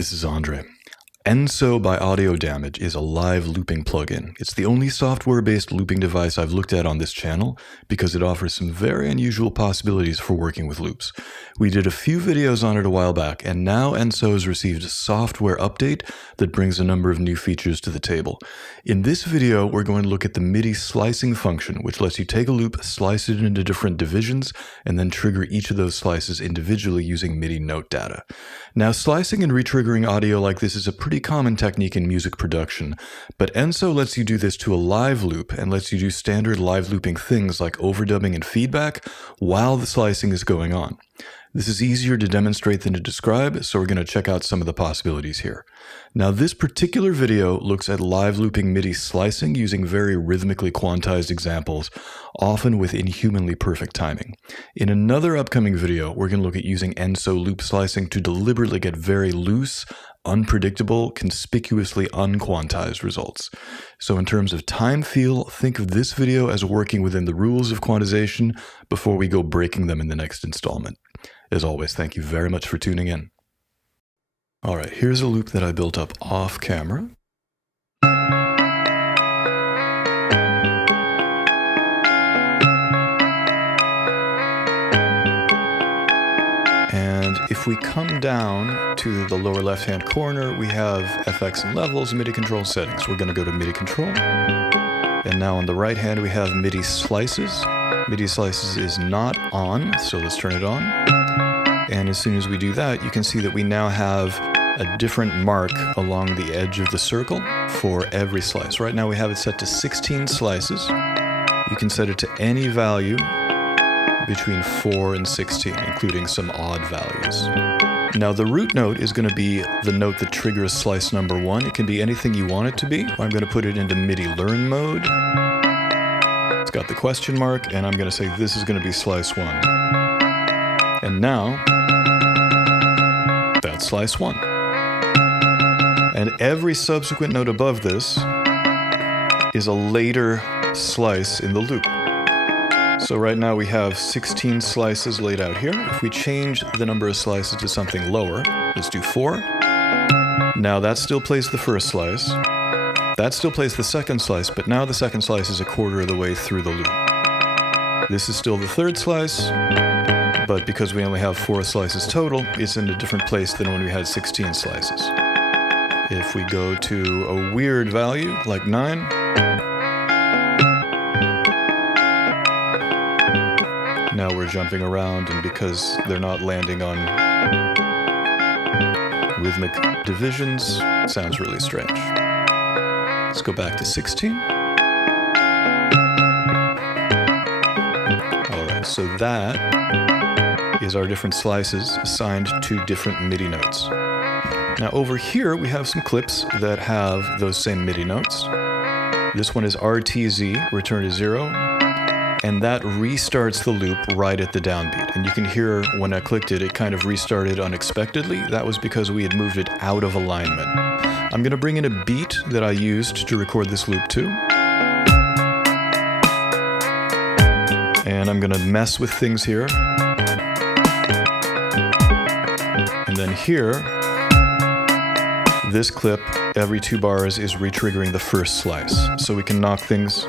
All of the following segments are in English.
this is Andre. Enso by Audio Damage is a live looping plugin. It's the only software-based looping device I've looked at on this channel because it offers some very unusual possibilities for working with loops. We did a few videos on it a while back, and now Enso has received a software update that brings a number of new features to the table. In this video, we're going to look at the MIDI slicing function, which lets you take a loop, slice it into different divisions, and then trigger each of those slices individually using MIDI note data. Now, slicing and retriggering audio like this is a pretty common technique in music production, but Enso lets you do this to a live loop and lets you do standard live looping things like overdubbing and feedback while the slicing is going on. This is easier to demonstrate than to describe, so we're going to check out some of the possibilities here. Now, this particular video looks at live looping MIDI slicing using very rhythmically quantized examples, often with inhumanly perfect timing. In another upcoming video, we're going to look at using Enso loop slicing to deliberately get very loose, unpredictable, conspicuously unquantized results. So in terms of time feel, think of this video as working within the rules of quantization before we go breaking them in the next installment. As always, thank you very much for tuning in. All right, here's a loop that I built up off camera. And if we come down to the lower left-hand corner, we have FX and levels, MIDI control settings. We're going to go to MIDI control. And now on the right hand, we have MIDI slices. MIDI slices is not on, so let's turn it on. And as soon as we do that, you can see that we now have a different mark along the edge of the circle for every slice. Right now we have it set to 16 slices. You can set it to any value between 4 and 16, including some odd values. Now the root note is going to be the note that triggers slice number 1. It can be anything you want it to be. I'm going to put it into MIDI learn mode. It's got the question mark, and I'm going to say this is going to be slice 1. And now, that's slice 1. And every subsequent note above this is a later slice in the loop. So right now we have 16 slices laid out here. If we change the number of slices to something lower, let's do 4. Now that still plays the first slice. That still plays the second slice, but now the second slice is a quarter of the way through the loop. This is still the third slice, but because we only have 4 slices total, it's in a different place than when we had 16 slices. If we go to a weird value, like 9, now we're jumping around, and because they're not landing on rhythmic divisions, it sounds really strange. Let's go back to 16. All right, so that is our different slices assigned to different MIDI notes. Now over here we have some clips that have those same MIDI notes. This one is RTZ, return to 0, and that restarts the loop right at the downbeat. And you can hear when I clicked it, it kind of restarted unexpectedly. That was because we had moved it out of alignment. I'm going to bring in a beat that I used to record this loop too. And I'm going to mess with things here. And then here, this clip, every 2 bars, is retriggering the first slice. So we can knock things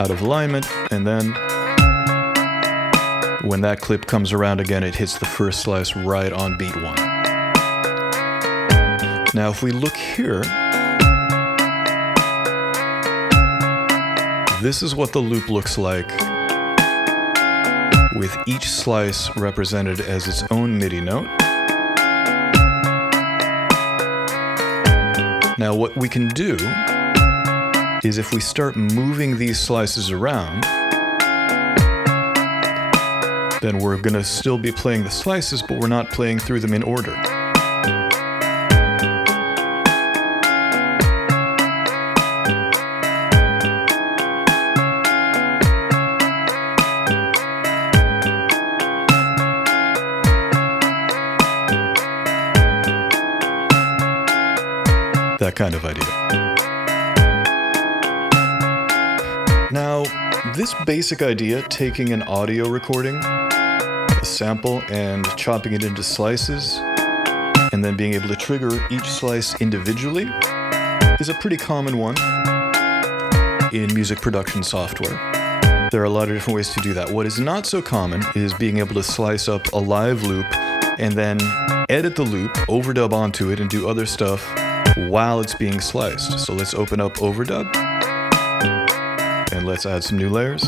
out of alignment, and then when that clip comes around again, it hits the first slice right on beat 1. Now if we look here, this is what the loop looks like with each slice represented as its own MIDI note. Now what we can do is if we start moving these slices around, then we're going to still be playing the slices, but we're not playing through them in order. That kind of idea. Now, this basic idea, taking an audio recording, a sample, and chopping it into slices, and then being able to trigger each slice individually is a pretty common one in music production software. There are a lot of different ways to do that. What is not so common is being able to slice up a live loop and then edit the loop, overdub onto it, and do other stuff while it's being sliced. So let's open up overdub and let's add some new layers.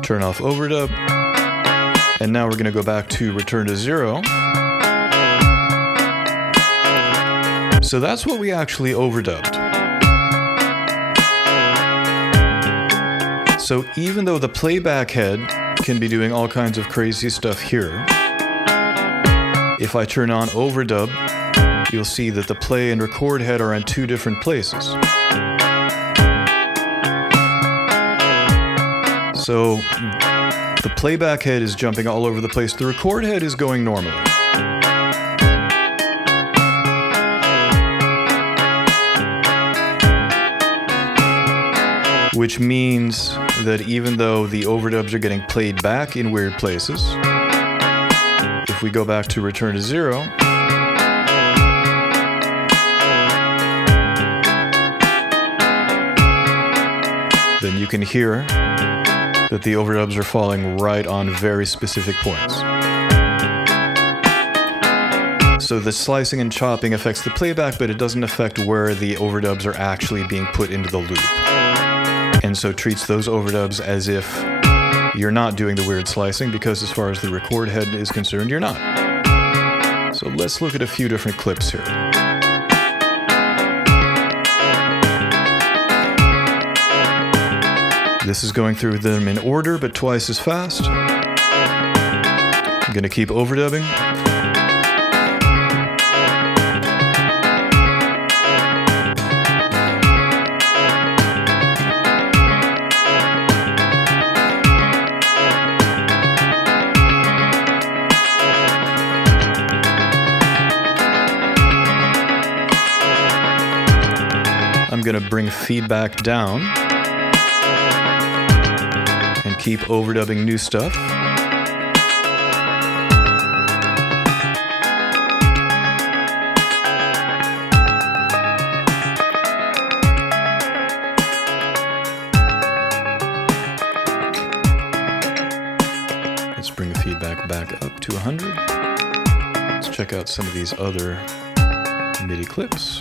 Turn off overdub, and now we're going to go back to return to 0. So that's what we actually overdubbed. So even though the playback head can be doing all kinds of crazy stuff here, if I turn on overdub, you'll see that the play and record head are in two different places. So the playback head is jumping all over the place. The record head is going normally. Which means that even though the overdubs are getting played back in weird places, if we go back to return to 0, then you can hear that the overdubs are falling right on very specific points. So the slicing and chopping affects the playback, but it doesn't affect where the overdubs are actually being put into the loop. And so treats those overdubs as if you're not doing the weird slicing, because as far as the record head is concerned, you're not. So let's look at a few different clips here. This is going through them in order, but twice as fast. I'm going to keep overdubbing. I'm going to bring feedback down and keep overdubbing new stuff. Let's bring the feedback back up to 100. Let's check out some of these other MIDI clips.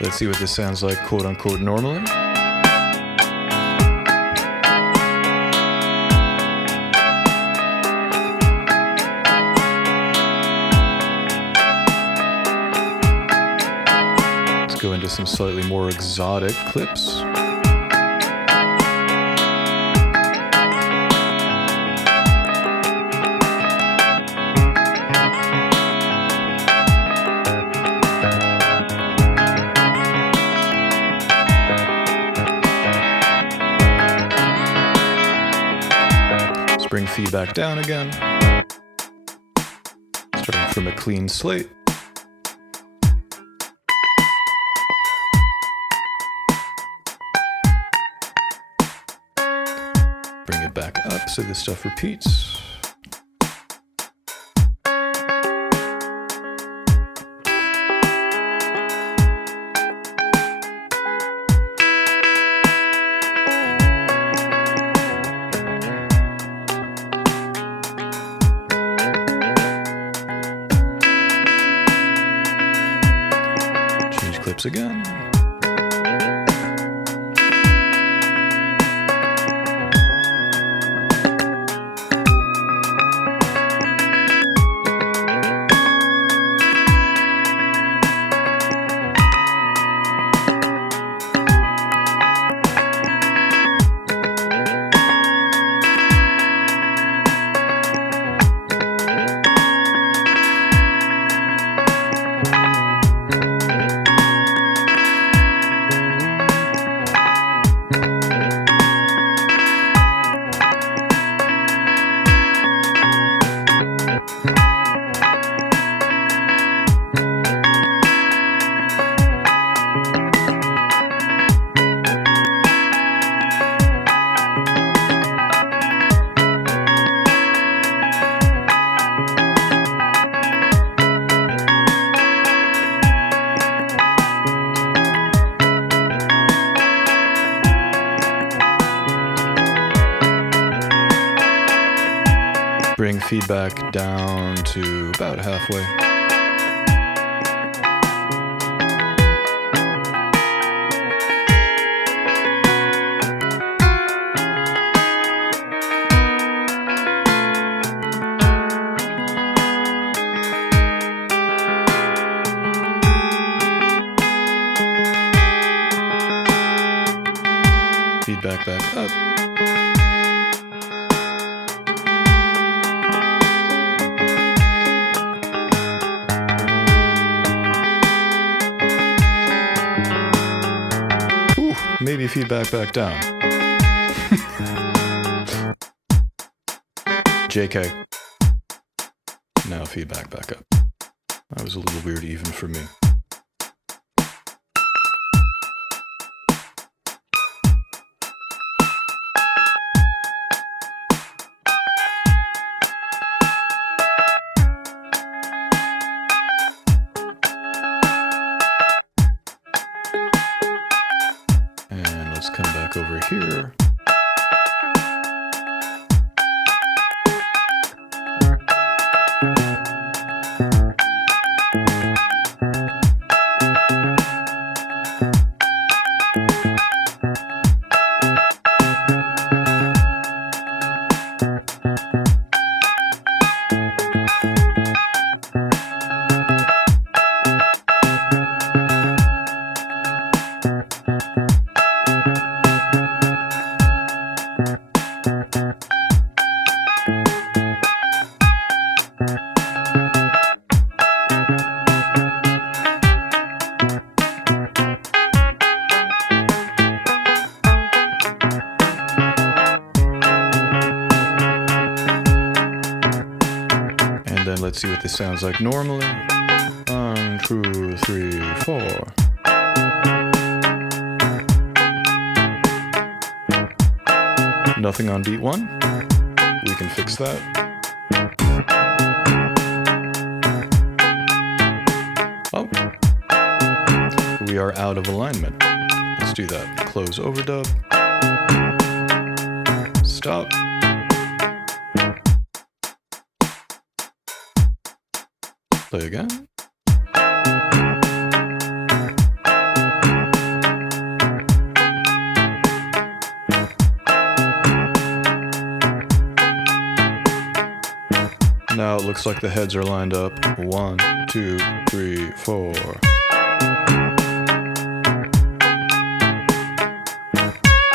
Let's see what this sounds like, quote unquote, normally. Let's go into some slightly more exotic clips. Bring feedback down again, starting from a clean slate. up so this stuff repeats. Change clips again. Bring feedback down to about halfway. Feedback back up. Maybe feedback back down. JK. Now feedback back up. That was a little weird even for me. Let's come back over here. Then let's see what this sounds like normally. 1, 2, 3, 4. Nothing on beat 1. We can fix that. Oh. We are out of alignment. Let's do that. Close overdub. Stop. Play again. Now it looks like the heads are lined up. 1, 2, 3, 4.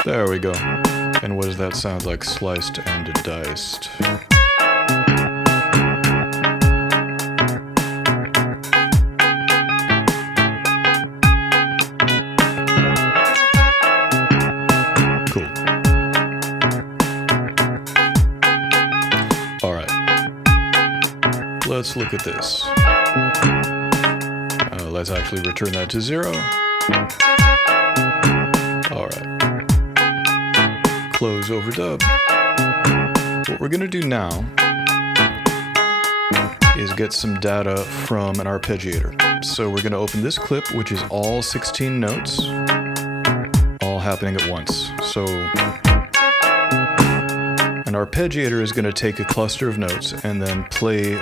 There we go. And what does that sound like sliced and diced? Let's look at this. Let's actually return that to 0. All right. Close overdub. What we're going to do now is get some data from an arpeggiator. So we're going to open this clip, which is all 16 notes, all happening at once. So an arpeggiator is going to take a cluster of notes and then play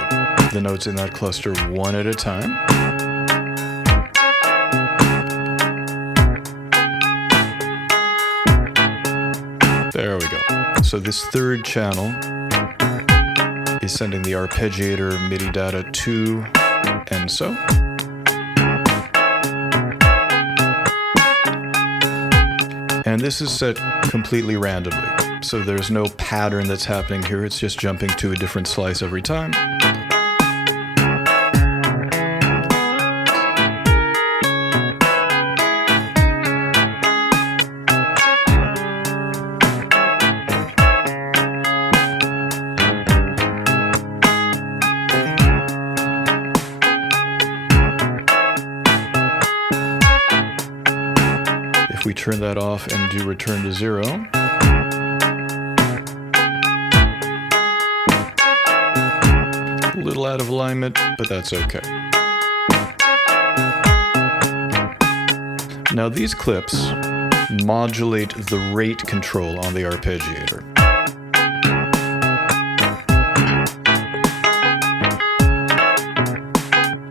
the notes in that cluster one at a time. There we go. So this third channel is sending the arpeggiator MIDI data to Enso. And this is set completely randomly. So there's no pattern that's happening here. It's just jumping to a different slice every time. If we turn that off and do return to 0, a little out of alignment, but that's okay. Now these clips modulate the rate control on the arpeggiator.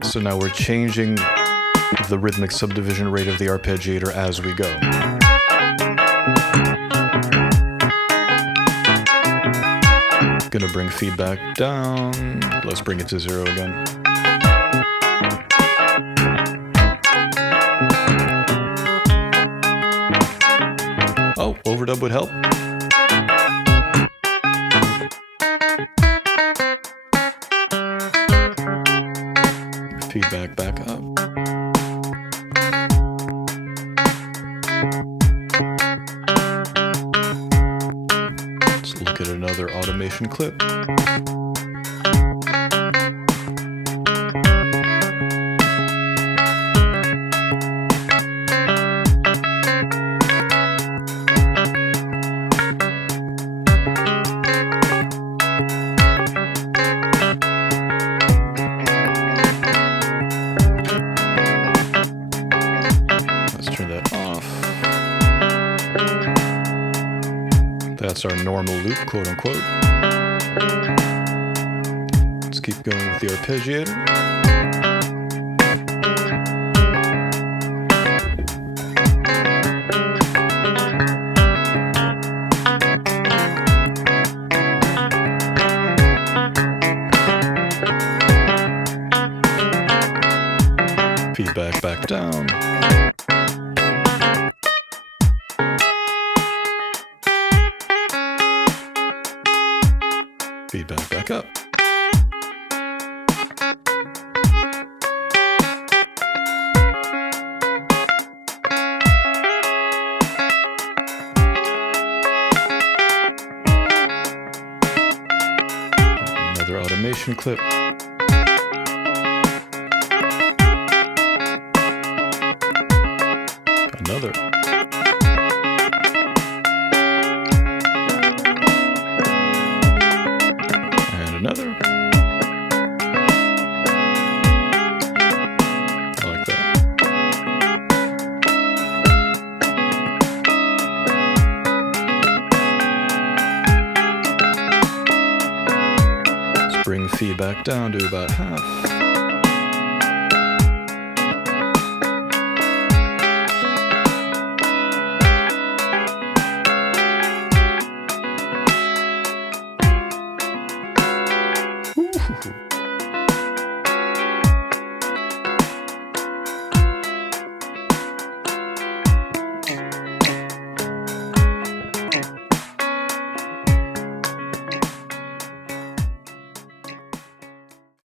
So now we're changing the rhythmic subdivision rate of the arpeggiator as we go. Gonna bring feedback down. Let's bring it to 0 again. Oh, overdub would help. Feedback back up. Let's look at another automation clip. That's our normal loop, quote unquote. Let's keep going with the arpeggiator. Feedback back down. Feedback back up. Another automation clip. Another. Another. I like that. Let's bring feedback down to about half. Ooh.